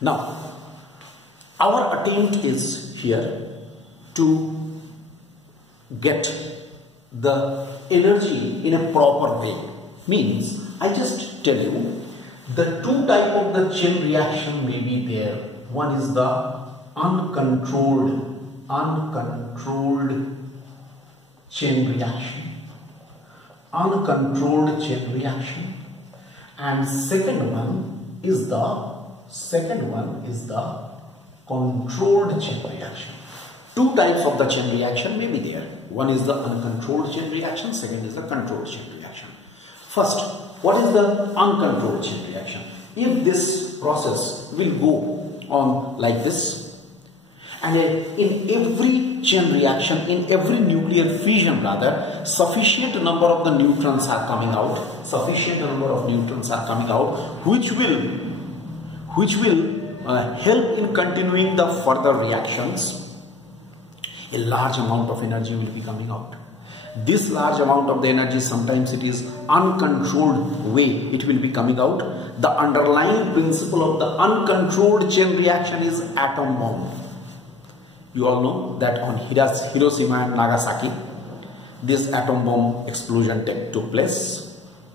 Now, our attempt is here to get the energy in a proper way. Means, I just tell you, the two type of the chain reaction may be there. One is the uncontrolled chain reaction. Uncontrolled chain reaction. And second one is the controlled chain reaction. Two types of the chain reaction may be there. One is the uncontrolled chain reaction, second is the controlled chain reaction. First, what is the uncontrolled chain reaction? If this process will go on like this, and in every chain reaction, in every nuclear fission rather, sufficient number of the neutrons are coming out, which will help in continuing the further reactions. A large amount of energy will be coming out. This large amount of the energy, sometimes it is uncontrolled way it will be coming out. The underlying principle of the uncontrolled chain reaction is atom bomb. You all know that on Hiroshima and Nagasaki, this atom bomb explosion took place,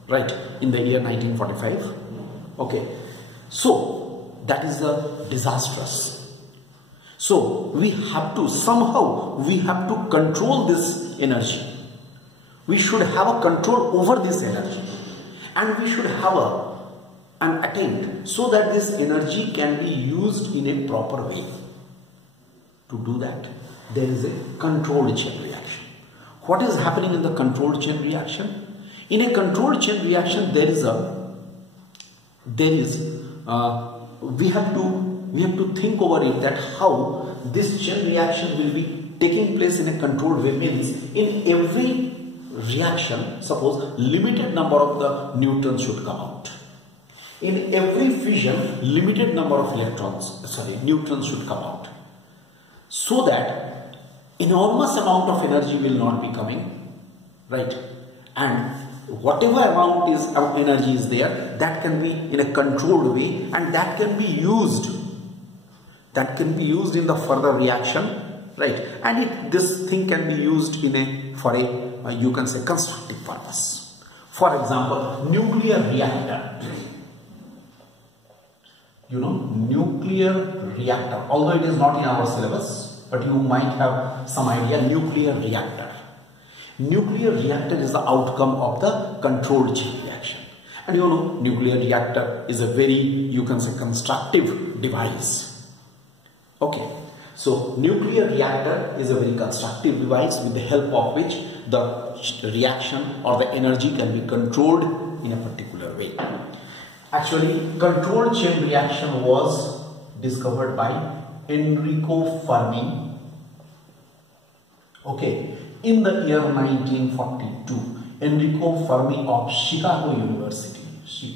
right, in the year 1945. Okay, so that is disastrous. So we have to control this energy. We should have a control over this energy, and we should have an attempt so that this energy can be used in a proper way. To do that, there is a controlled chain reaction. What is happening in the controlled chain reaction? In a controlled chain reaction, we have to think over it, that how this chain reaction will be taking place in a controlled way. Means in every reaction, suppose limited number of the neutrons should come out. In every fission, limited number of neutrons should come out, so that enormous amount of energy will not be coming, right? And whatever amount of energy is there, that can be in a controlled way, and that can be used in the further reaction, right? And this thing can be used for a you can say constructive purpose. For example, nuclear reactor. You know, nuclear reactor, although it is not in our syllabus, but you might have some idea. Nuclear reactor is the outcome of the controlled chain reaction. And you know, nuclear reactor is a very, you can say, constructive device. Okay, so nuclear reactor is a very constructive device with the help of which the reaction or the energy can be controlled in a particular way. Actually, controlled chain reaction was discovered by Enrico Fermi, okay, in the year 1942. Enrico Fermi of Chicago University. He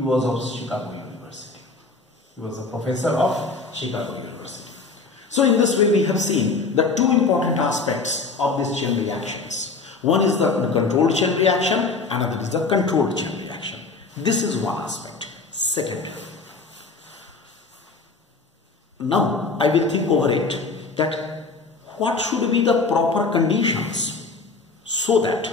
was of Chicago University. He was a professor of Chicago University. So in this way we have seen the two important aspects of these chain reactions. One is the controlled chain reaction, another is the controlled chain reaction. This is one aspect. Second, now I will think over it, that what should be the proper conditions so that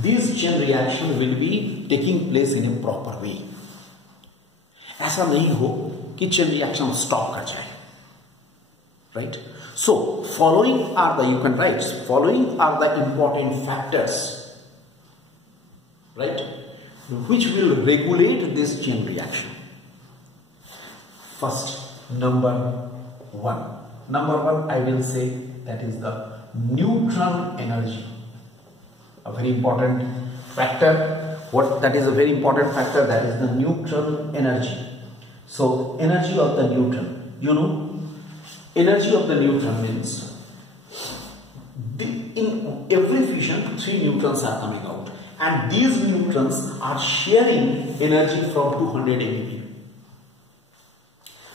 this chain reaction will be taking place in a proper way. ऐसा नहीं हो कि chain reaction stop कर जाए, right? So following are the important factors, right, which will regulate this chain reaction. First, number one I will say, that is the neutron energy. A very important factor. That is a very important factor, that is the neutron energy. So energy of the neutron, you know, energy of the neutron means in every fission 3 neutrons are coming out, and these neutrons are sharing energy from 200 MeV.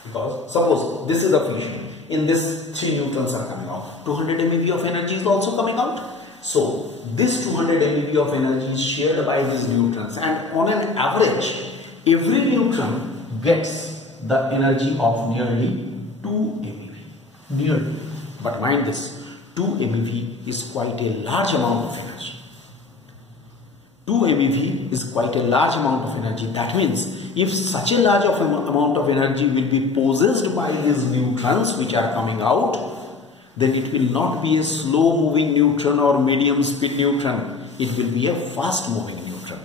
Because suppose this is the fission, in this 3 neutrons are coming out, 200 MeV of energy is also coming out. So this 200 MeV of energy is shared by these neutrons, and on an average every neutron gets the energy of nearly 2 MeV. Nearly. But mind this, 2 MeV is quite a large amount of energy. 2 MeV is quite a large amount of energy. That means if such a large of amount of energy will be possessed by these neutrons which are coming out, then it will not be a slow moving neutron or medium speed neutron. It will be a fast moving neutron.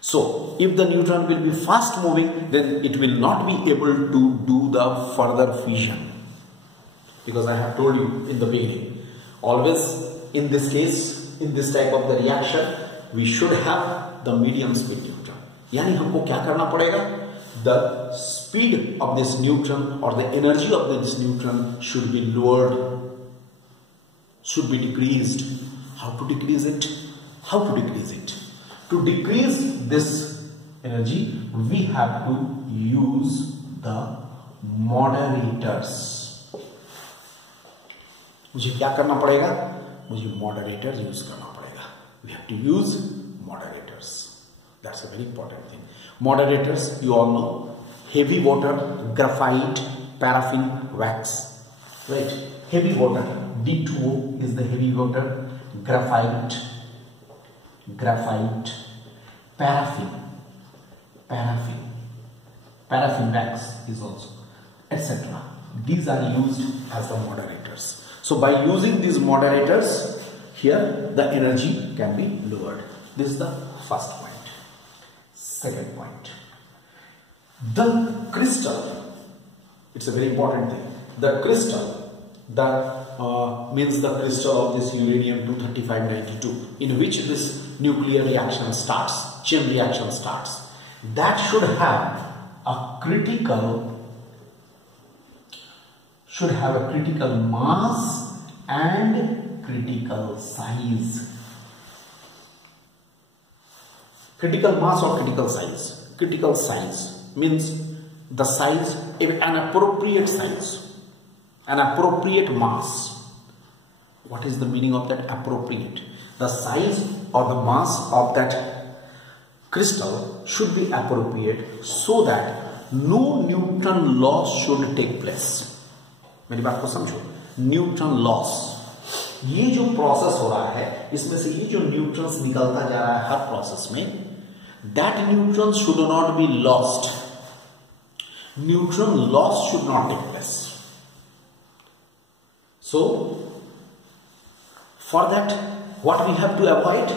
So if the neutron will be fast moving, then it will not be able to do the further fission. Because I have told you in the beginning, always in this case, in this type of the reaction, we should have the medium speed neutron. यानी हमको क्या करना पड़ेगा? The speed of this neutron or the energy of this neutron should be lowered, should be decreased. How to decrease it? How to decrease it? To decrease this energy, we have to use the moderators. मुझे क्या करना पड़ेगा? मुझे moderators use करना पड़ेगा. We have to use moderators. That's a very important thing. Moderators, you all know, heavy water, graphite, paraffin, wax, right? Heavy water, D2O is the heavy water, graphite, paraffin wax is also, etc. These are used as the moderators. So by using these moderators, here the energy can be lowered. This is the first point. Second point, the crystal, it's a very important thing. The crystal, that means the crystal of this uranium-235-92, in which this nuclear reaction starts, chain reaction starts, that should have a critical mass and critical size. Critical mass or critical size? Critical size means the size, an appropriate size, an appropriate mass. What is the meaning of that appropriate? The size or the mass of that crystal should be appropriate so that no neutron loss should take place. मेरी बात को समझो. Neutron loss. ये जो process हो रहा है, इसमें से ये जो न्यूट्रॉन्स निकलता जा रहा है हर प्रोसेस में, that neutrons should not be lost. Neutron loss should not take place. So, for that, what we have to avoid?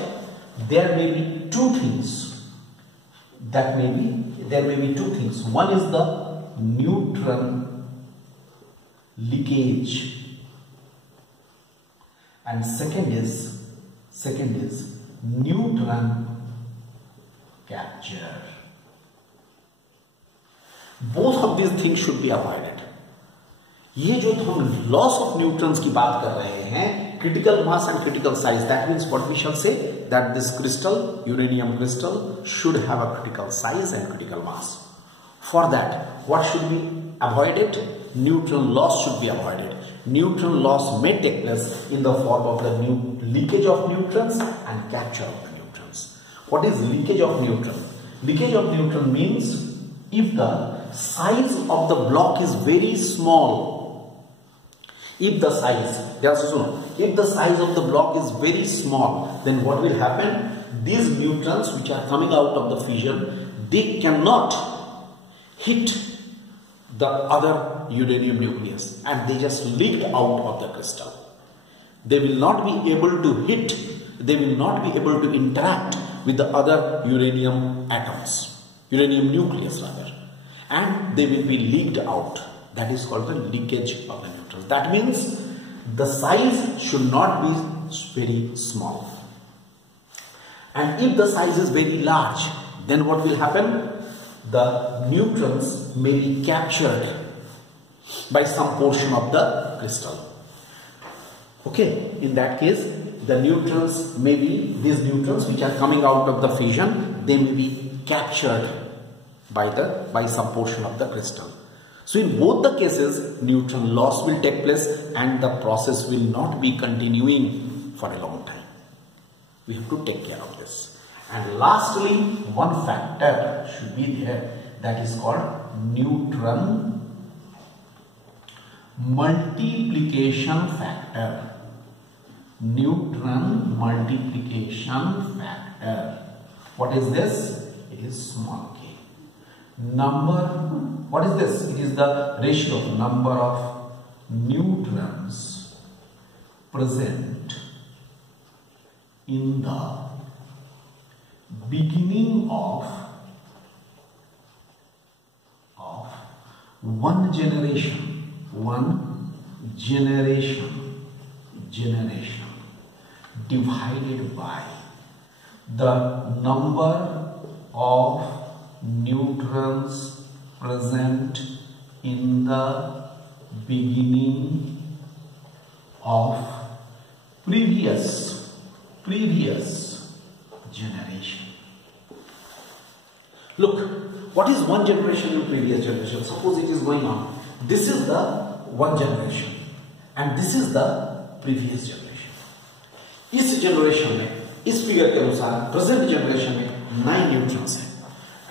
There may be two things. There may be two things. One is the neutron leakage, and second is neutron capture. Both of these things should be avoided. ये जो हम loss of neutrons की बात कर रहे हैं, critical mass and critical size, that means what we shall say, that this crystal, uranium crystal, should have a critical size and critical mass. For that, what should be avoided? Neutron loss should be avoided. Neutron loss may take place in the form of the leakage of neutrons and capture of the neutrons. What is leakage of neutron? Leakage of neutron means if the size of the block is very small, if the size of the block is very small, then what will happen? These neutrons which are coming out of the fission, they cannot hit the other uranium nucleus, and they just leaked out of the crystal. They will not be able to hit, they will not be able to interact with the other uranium atoms, uranium nucleus rather, and they will be leaked out. That is called the leakage of the neutrons. That means the size should not be very small. And if the size is very large, then what will happen? The neutrons may be captured by some portion of the crystal. Okay, in that case, the neutrons may be, these neutrons which are coming out of the fission, they may be captured by some portion of the crystal. So in both the cases, neutron loss will take place and the process will not be continuing for a long time. We have to take care of this. And lastly, one factor should be there, that is called neutron multiplication factor. Neutron multiplication factor. What is this? It is small k. Number, what is this? It is the ratio of number of neutrons present in the beginning of one generation divided by the number of neutrons present in the beginning of previous generation. Look, what is one generation in previous generation? Suppose it is going on. This is the one generation and this is the previous generation. इस generation में, इस figure के अनुसार present generation में 9 neutrons हैं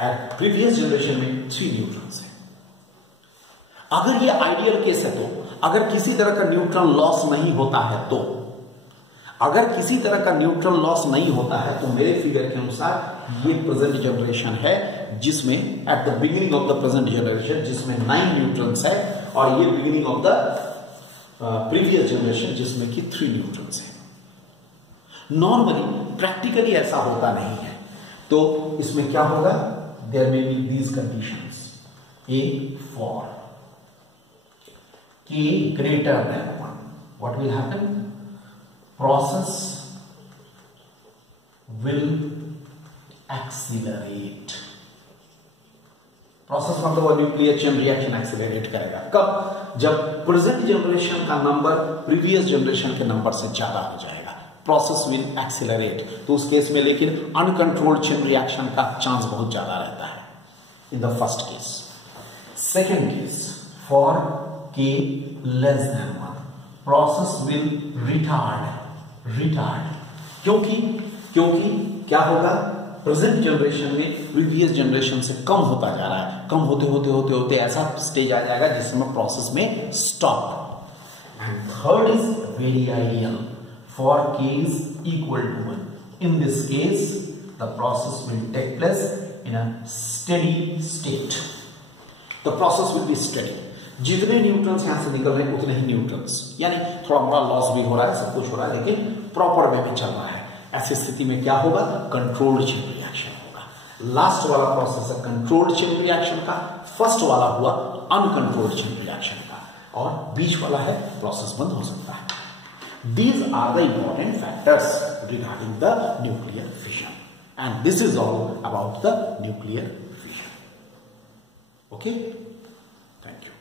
और previous generation में 3 neutrons हैं. अगर ये आइडियल केस है तो, अगर किसी तरह का न्यूट्रॉन लॉस नहीं होता है तो, अगर किसी तरह का न्यूट्रॉन लॉस नहीं होता है तो मेरे फिगर के अनुसार ये प्रेजेंट जनरेशन है जिसमें at the beginning of the present generation जिसमें 9 न्यूट्रॉन्स है और ये beginning of the previous generation जिसमें कि 3 न्यूट्रॉन्स है. नॉर्मली प्रैक्टिकली ऐसा होता नहीं है, तो इसमें क्या होगा? There may be these conditions. A for K greater than 1, what will happen? Process will accelerate. Process मतलब न्यूक्लियर चेन रिएक्शन एक्सीलरेट करेगा. कब? जब प्रेजेंट जनरेशन का नंबर प्रीवियस जनरेशन के नंबर से ज्यादा हो जाएगा. प्रोसेस विल एक्सीलरेट. तो उस केस में लेकिन अनकंट्रोल्ड चेन रिएक्शन का चांस बहुत ज्यादा रहता है in the first case. Second case, for K less than 1, process will retard. क्योंकि क्या होगा? प्रेजेंट जनरेशन में प्रीवियस जनरेशन से कम होता जा रहा है. कम होते ऐसा स्टेज आ जाएगा जिसमें प्रोसेस में stop. And third is very ideal. For k is equal to 1. In this case, the process will take place in a steady state. The process will be steady. जितने न्यूट्रॉन्स यहां से निकल रहे हैं उतने ही न्यूट्रॉन्स, यानी थोड़ा मोड़ा लॉस भी हो रहा है, सब कुछ हो रहा है, लेकिन प्रॉपर वे में चल रहा है. ऐसी स्थिति में क्या होगा? कंट्रोल्ड चेन रिएक्शन होगा. लास्ट वाला प्रोसेस है कंट्रोल्ड चेन रिएक्शन का, फर्स्ट वाला हुआ अनकंट्रोल्ड चेन रिएक्शन का, और बीच वाला है प्रोसेस बंद हो सकता है. These are the important factors regarding the nuclear fission, and this is all about the nuclear fission. Okay, thank you.